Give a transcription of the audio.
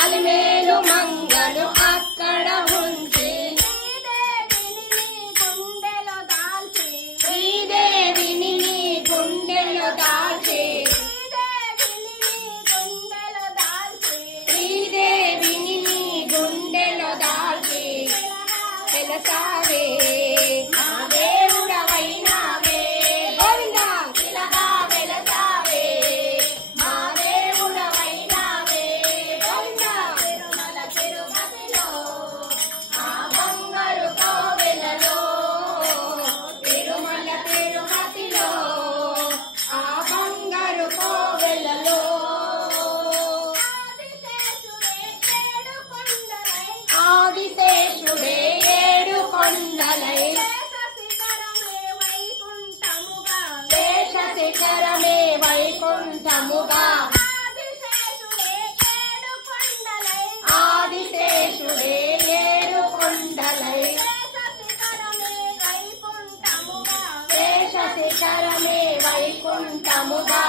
అలిమేలు మంగను అక్కడ ఉంచి శ్రీదేవిని నీ గుండెలో దాల్చి శ్రీదేవిని నీ గుండెలో దాల్చి వెలసావే మా దేవుడవైనావే గోవిందా తిలగా వెలసావే మా దేవుడవైనావే గోవిందా తిరుమల తిరుపతిలో ఆ బంగారు కోవెలలో తిరుమల తిరుపతిలో ఆ బంగారు కోవెలలో ఆదిశేషుడే ఏడు కొండలై శేష శిఖరమే వైకుంఠముగా ఆదిశేషుడే ఏడు కొండలై శేష శిఖరమే వైకుంఠముగా